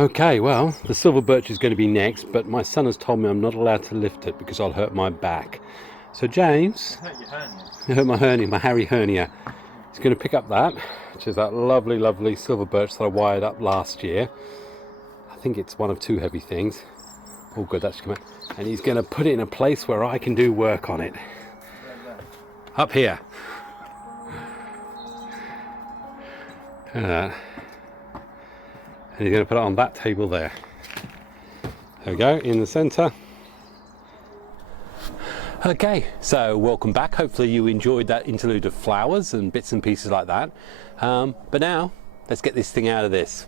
Okay, well, the silver birch is going to be next, but my son has told me I'm not allowed to lift it because I'll hurt my back. So James, I hurt my hernia, my hairy hernia. He's going to pick up that, which is that lovely, lovely silver birch that I wired up last year. I think it's one of two heavy things. Oh good, that's come out. And he's going to put it in a place where I can do work on it. Up here. Look at that. And he's going to put it on that table there. There we go, in the center. Okay, so welcome back. Hopefully you enjoyed that interlude of flowers and bits and pieces like that. But now, let's get this thing out of this.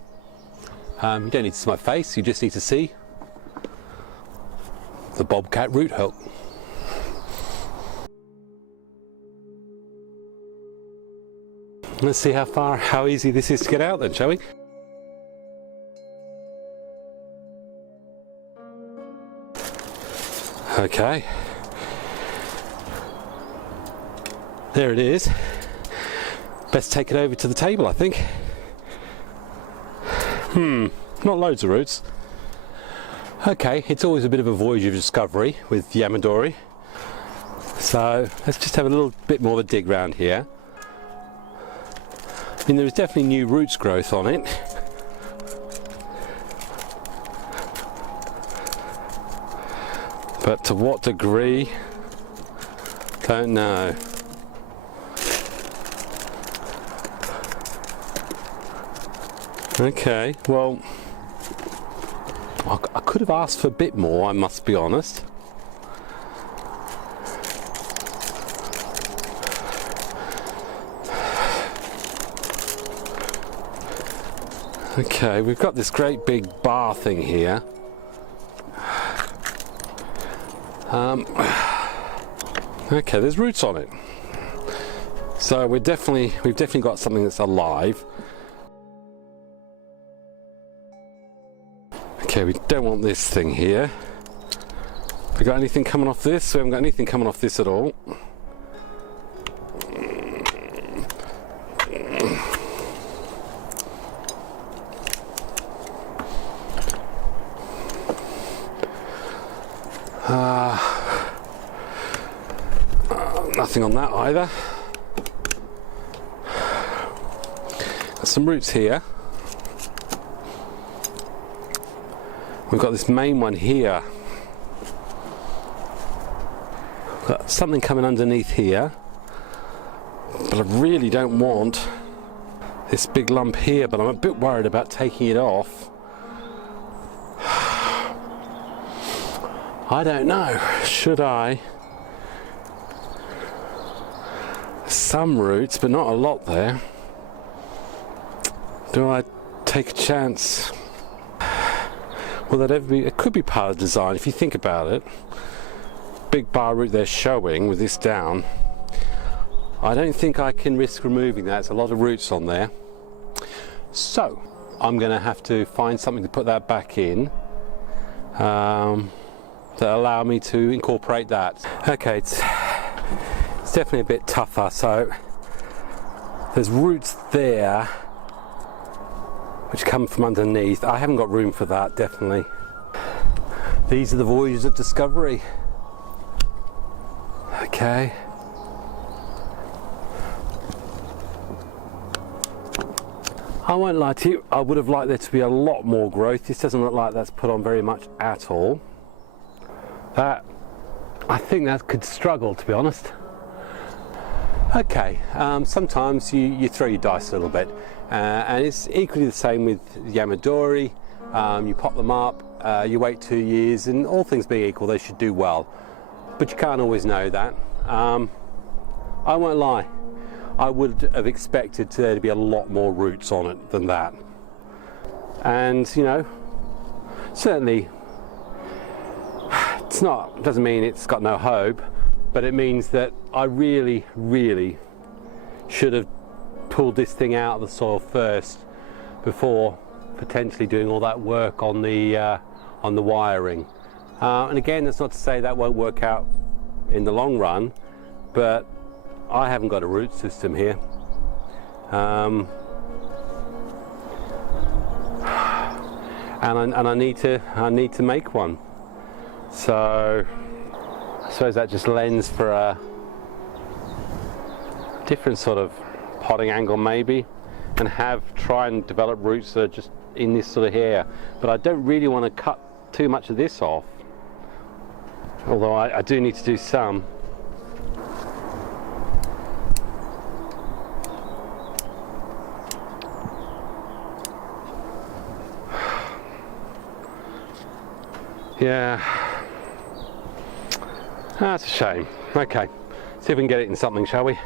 You don't need to see my face, you just need to see the bobcat root hook. Let's see how easy this is to get out then, shall we? Okay, there it is. Best take it over to the table, I think. Not loads of roots. Okay, it's always a bit of a voyage of discovery with Yamadori. So let's just have a little bit more of a dig round here. I mean, there's definitely new roots growth on it. But to what degree? Don't know. Okay, well, I could have asked for a bit more, I must be honest. Okay, we've got this great big bar thing here. Okay, there's roots on it, so we've definitely got something that's alive. Okay, we don't want this thing here. We got anything coming off this? We haven't got anything coming off this at all. Nothing on that either. Got some roots here. We've got this main one here. Got something coming underneath here, but I really don't want this big lump here, but I'm a bit worried about taking it off. I don't know, should I? Some roots, but not a lot there. Do I take a chance? Will that ever be? It could be part of the design if you think about it. Big bar root they're showing with this down. I don't think I can risk removing that. It's a lot of roots on there. So I'm going to have to find something to put that back in that allow me to incorporate that. Okay, it's definitely a bit tougher. So there's roots there which come from underneath. I haven't got room for that, definitely. These are the voyages of discovery. Okay. I won't lie to you, I would have liked there to be a lot more growth. This doesn't look like that's put on very much at all. I think that could struggle, to be honest. Okay, sometimes you throw your dice a little bit, and it's equally the same with Yamadori. You pop them up, you wait 2 years, and all things being equal, they should do well. But you can't always know that. I won't lie, I would have expected there to be a lot more roots on it than that. And you know, certainly, doesn't mean it's got no hope, but it means that I really, really should have pulled this thing out of the soil first before potentially doing all that work on the wiring. And again, that's not to say that won't work out in the long run, but I haven't got a root system here. and I need to make one. So I suppose that just lends for a different sort of potting angle maybe, and try and develop roots that are just in this sort of area. But I don't really want to cut too much of this off, although I do need to do some. Yeah, that's a shame. Okay, see if we can get it in something, shall we?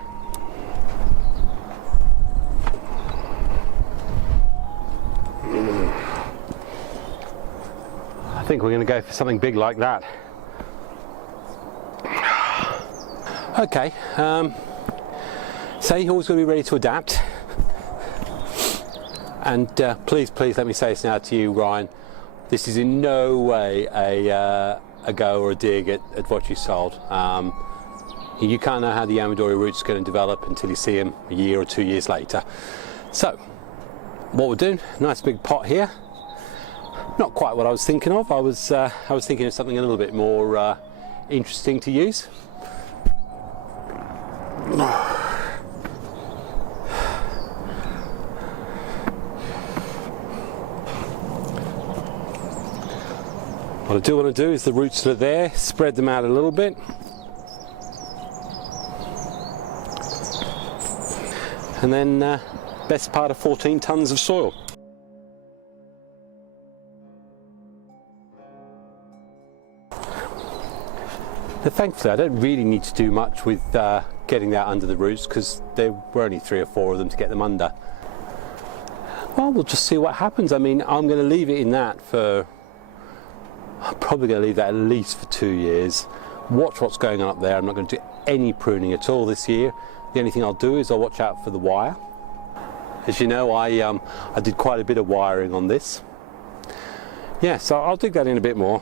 I think we're going to go for something big like that. Okay, so you're always going to be ready to adapt. And please let me say this now to you, Ryan. This is in no way a go or a dig at what you sold. You can't know how the Yamadori root's going to develop until you see them a year or 2 years later. So, what we're doing, nice big pot here. Not quite what I was thinking of. I was thinking of something a little bit more interesting to use. What I do want to do is the roots that are there, spread them out a little bit. And then best part of 14 tons of soil. Now, thankfully I don't really need to do much with getting that under the roots, because there were only 3 or 4 of them to get them under. Well, we'll just see what happens. I mean, I'm going to leave it in that for... I'm probably going to leave that at least for 2 years. Watch what's going on up there. I'm not going to do any pruning at all this year. The only thing I'll do is I'll watch out for the wire. As you know, I did quite a bit of wiring on this. Yeah, so I'll dig that in a bit more.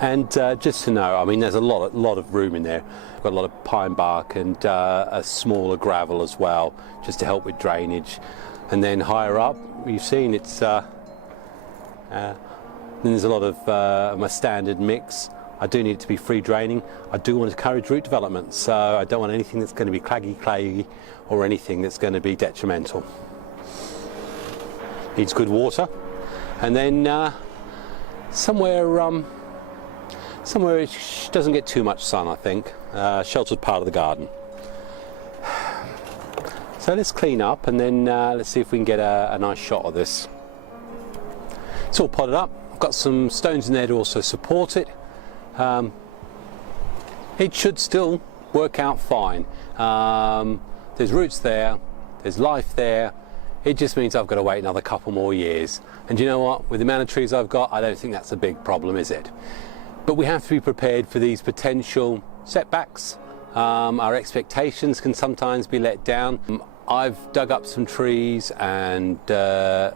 And just to know, I mean, there's a lot of room in there. I've got a lot of pine bark and a smaller gravel as well, just to help with drainage. And then higher up, you've seen it's then there's a lot of my standard mix. I do need it to be free draining. I do want to encourage root development, so I don't want anything that's going to be clayey, or anything that's going to be detrimental. Needs good water, and then somewhere it doesn't get too much sun, I think. Sheltered part of the garden. So let's clean up, and then let's see if we can get a nice shot of this. It's all potted up. I've got some stones in there to also support it. It should still work out fine. There's roots there, there's life there. It just means I've got to wait another couple more years. And you know what? With the amount of trees I've got, I don't think that's a big problem, is it? But we have to be prepared for these potential setbacks. Our expectations can sometimes be let down. I've dug up some trees, and the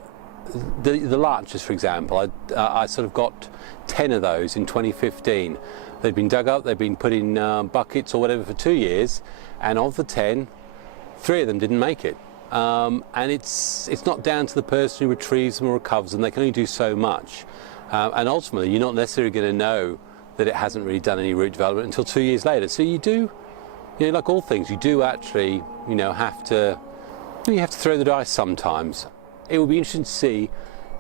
larches, for example, I sort of got 10 of those in 2015. They've been dug up, they've been put in buckets or whatever for 2 years, and of the 10, 3 of them didn't make it. And it's not down to the person who retrieves them or recovers them. They can only do so much. And ultimately, you're not necessarily going to know that it hasn't really done any root development until 2 years later. So you do, you know, like all things, you do actually, you know, have to throw the dice sometimes. It will be interesting to see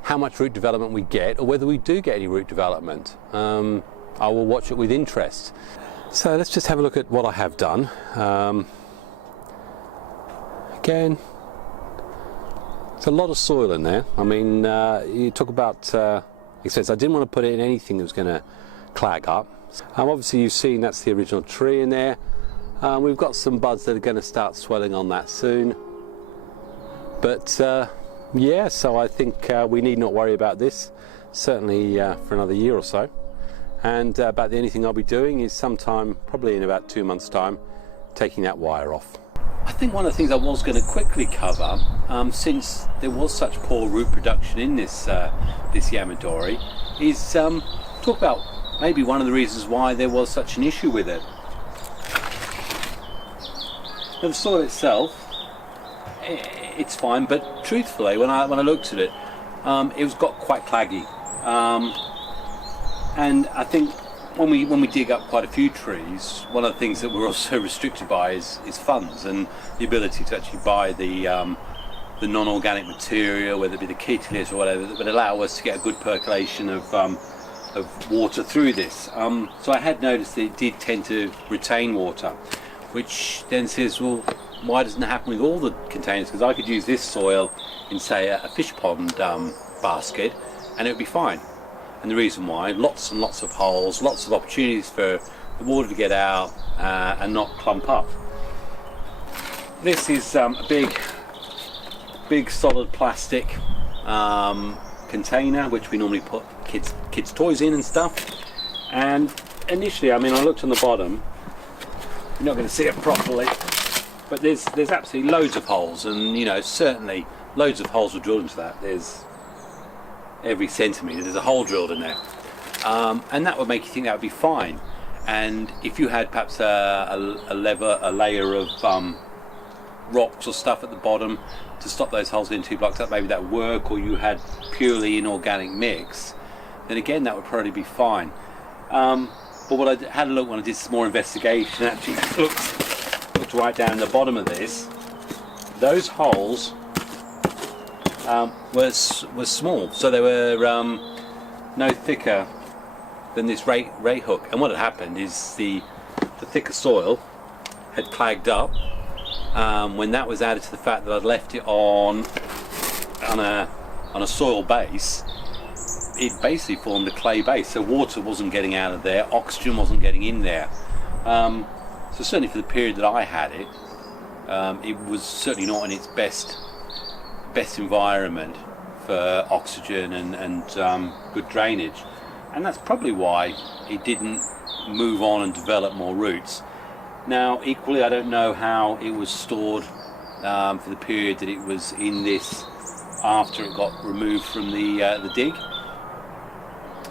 how much root development we get, or whether we do get any root development. I will watch it with interest. So let's just have a look at what I have done. Again, there's a lot of soil in there. I mean, you talk about expense. I didn't want to put it in anything that was going to clag up. Obviously you've seen that's the original tree in there. We've got some buds that are going to start swelling on that soon. But yeah, so I think we need not worry about this, certainly for another year or so. And about the only thing I'll be doing is sometime, probably in about 2 months' time, taking that wire off. I think one of the things I was going to quickly cover, since there was such poor root production in this this Yamadori, is talk about maybe one of the reasons why there was such an issue with it. Now, the soil itself, it's fine, but truthfully, when I looked at it, it was got quite claggy, and I think when we dig up quite a few trees, one of the things that we're also restricted by is funds and the ability to actually buy the non-organic material, whether it be the kittless or whatever, that would allow us to get a good percolation of water through this. So I had noticed that it did tend to retain water, which then says, well, why doesn't it happen with all the containers? Because I could use this soil in, say, a fish pond basket, and it would be fine. And the reason why, lots and lots of holes, lots of opportunities for the water to get out and not clump up. This is a big solid plastic container which we normally put kids toys in and stuff. And initially, I mean, I looked on the bottom, you're not going to see it properly, but there's absolutely loads of holes, and you know, certainly loads of holes were drilled into that. There's every centimetre there's a hole drilled in there, and that would make you think that would be fine. And if you had perhaps a layer of rocks or stuff at the bottom to stop those holes getting too blocked up, maybe that would work, or you had purely inorganic mix, then again that would probably be fine. But what I had a look when I did some more investigation, actually looked right down the bottom of this, those holes were small, so they were no thicker than this ray hook. And what had happened is the thicker soil had clagged up. When that was added to the fact that I'd left it on a soil base, it basically formed a clay base, so water wasn't getting out of there, oxygen wasn't getting in there. So certainly for the period that I had it, it was certainly not in its best environment for oxygen and good drainage, and that's probably why it didn't move on and develop more roots. Now equally, I don't know how it was stored for the period that it was in this after it got removed from the dig,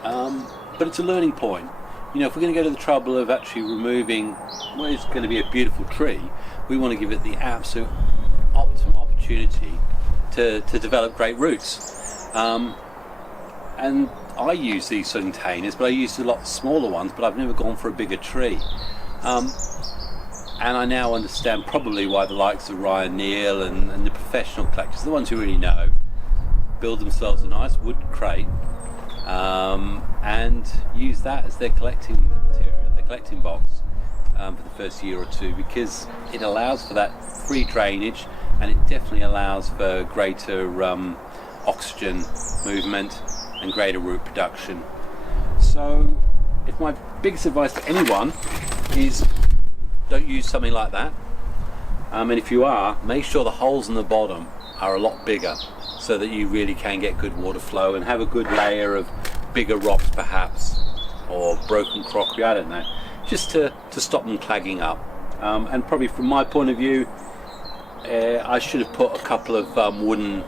but it's a learning point. You know, if we're going to go to the trouble of actually removing what is going to be a beautiful tree, we want to give it the absolute optimal opportunity to develop great roots. And I use these containers, but I use a lot smaller ones, but I've never gone for a bigger tree. And I now understand probably why the likes of Ryan Neal and the professional collectors, the ones who really know, build themselves a nice wood crate and use that as their collecting material, their collecting box for the first year or two, because it allows for that free drainage, and it definitely allows for greater oxygen movement and greater root production. So if my biggest advice to anyone is, don't use something like that, and if you are, make sure the holes in the bottom are a lot bigger, so that you really can get good water flow and have a good layer of bigger rocks perhaps, or broken crockery, I don't know, just to stop them clagging up. And probably from my point of view, I should have put a couple of wooden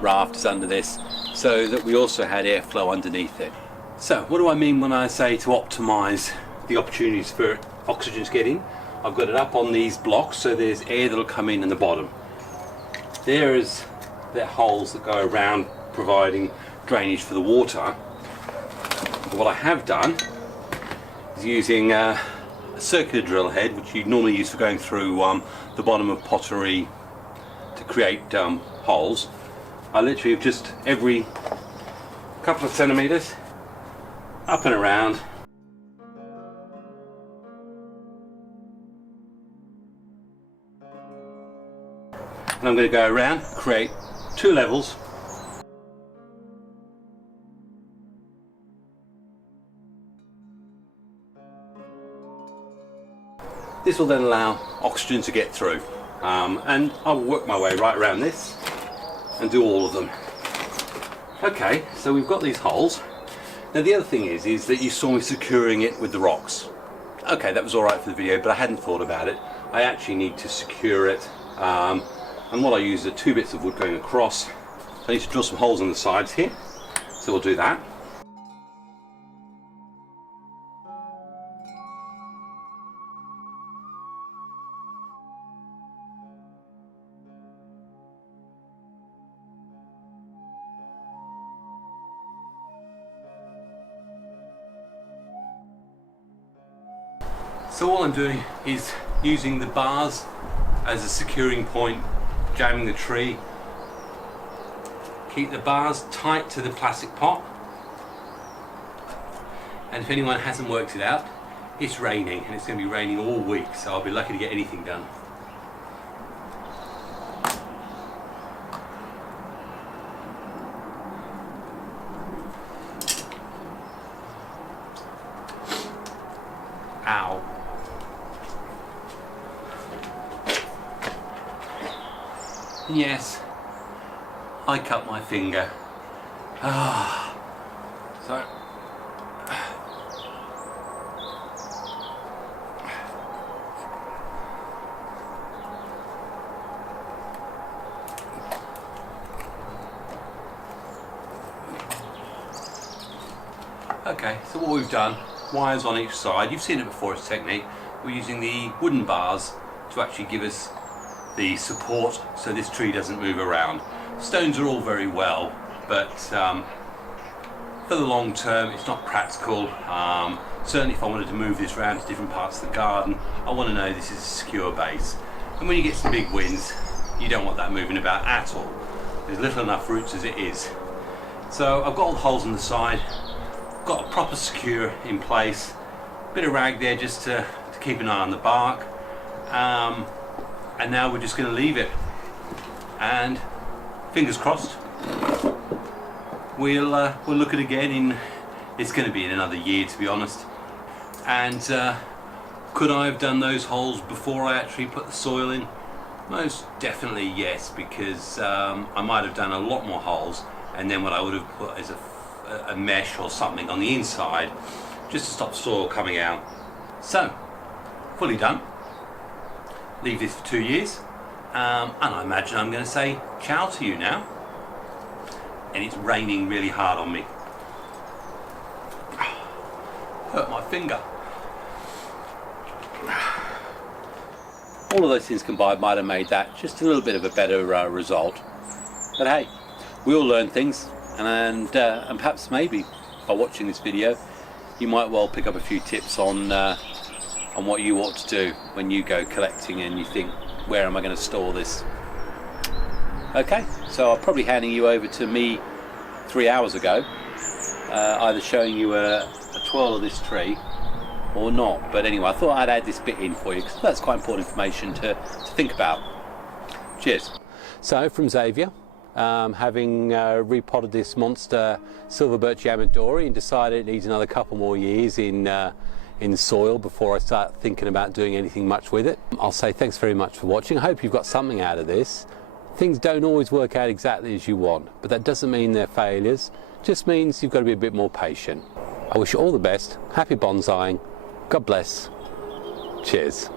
rafters under this so that we also had airflow underneath it. So what do I mean when I say to optimize the opportunities for oxygen to get in? I've got it up on these blocks, so there's air that'll come in the bottom. There's the holes that go around providing drainage for the water. But what I have done is using a circular drill head, which you'd normally use for going through the bottom of pottery to create holes. I literally have just every couple of centimeters up and around, and I'm going to go around, create 2 levels. This will then allow oxygen to get through, and I'll work my way right around this and do all of them. Okay, so we've got these holes. Now the other thing is that you saw me securing it with the rocks. Okay, that was alright for the video, but I hadn't thought about it. I actually need to secure it, and what I use are 2 bits of wood going across. So I need to drill some holes on the sides here, so we'll do that. So all I'm doing is using the bars as a securing point, jamming the tree. Keep the bars tight to the plastic pot. And if anyone hasn't worked it out, it's raining, and it's going to be raining all week, so I'll be lucky to get anything done. Ow. And yes, I cut my finger. So okay, so what we've done, wires on each side, you've seen it before, it's technique. We're using the wooden bars to actually give us the support so this tree doesn't move around. Stones are all very well, but for the long term it's not practical. Certainly if I wanted to move this around to different parts of the garden, I want to know this is a secure base. And when you get some big winds, you don't want that moving about at all. There's little enough roots as it is. So I've got all the holes on the side, got a proper secure in place, bit of rag there just to keep an eye on the bark, and now we're just going to leave it, and fingers crossed we'll look at it again in, it's going to be in another year to be honest. And could I have done those holes before I actually put the soil in? Most definitely yes, because I might have done a lot more holes, and then what I would have put is a mesh or something on the inside just to stop soil coming out. So fully done, leave this for 2 years, and I imagine I'm going to say ciao to you now. And it's raining really hard on me. Hurt my finger. All of those things combined might have made that just a little bit of a better result, but hey, we all learn things. And perhaps maybe by watching this video you might well pick up a few tips on what you ought to do when you go collecting and you think, where am I going to store this? Okay, so I'm probably handing you over to me 3 hours ago, either showing you a twirl of this tree or not. But anyway, I thought I'd add this bit in for you because that's quite important information to think about. Cheers. So from Xavier, having repotted this monster Silver Birch Yamadori and decided it needs another couple more years in soil before I start thinking about doing anything much with it. I'll say thanks very much for watching. I hope you've got something out of this. Things don't always work out exactly as you want, but that doesn't mean they're failures. It just means you've got to be a bit more patient. I wish you all the best. Happy bonsaiing. God bless. Cheers.